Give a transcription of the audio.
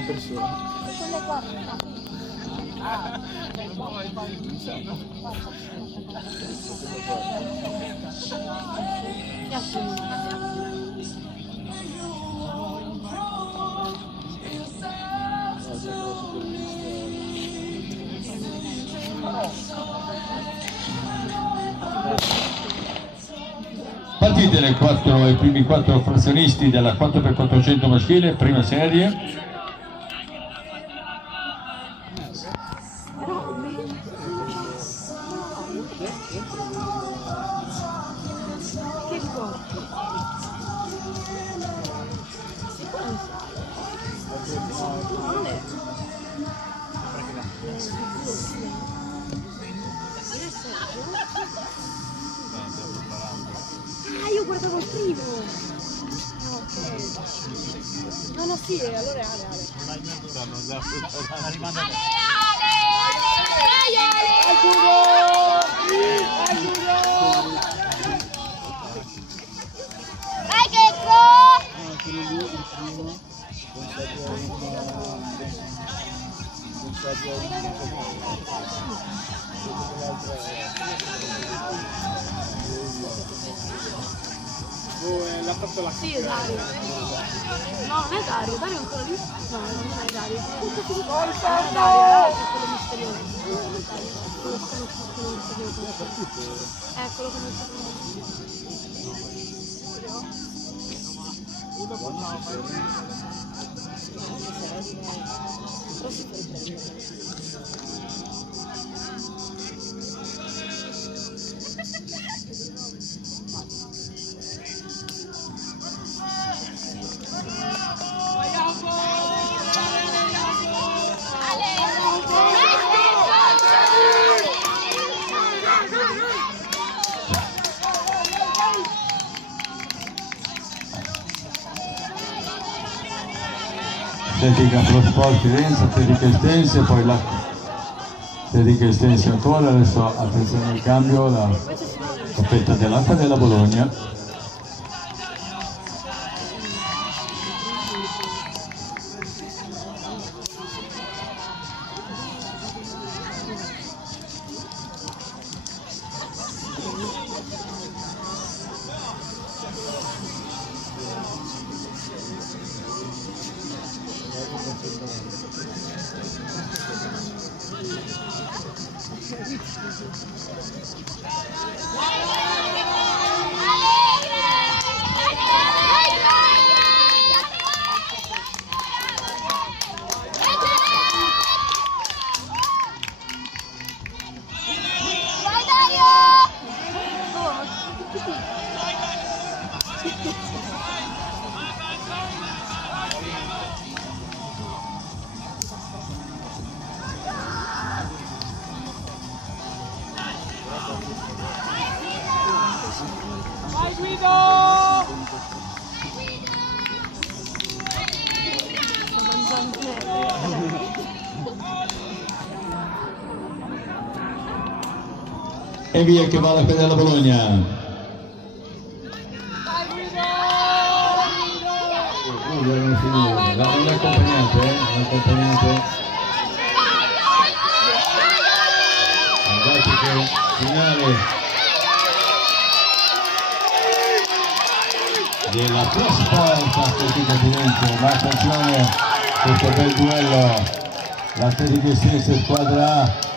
una persona. Quelle quattro. Partite i primi 4 frazionisti della 4x400 maschile, prima serie. Io guardavo il primo. No, no, sì, allora è Ale. Vai Checco! L'ha fatto la Sì, è Dario. No, non è Dario, Dario è ancora lì? No, non è Dario. È Dario, è quello misterioso. Quello misterioso. Quello come Atletica Pro Sport Firenze, Atletica Estense, poi la Atletica Estense ancora, adesso attenzione al cambio, la coppetta dell'Acqua della Bologna. Vai Guido! sto mangiando. E via che va la della Bologna. Vai Guido! Non finire, l'accompagnante, l'accompagnante. Guardate che finale della Pro Sport Atletica Firenze, ma attenzione questo bel duello, l'Atletica Estense squadra A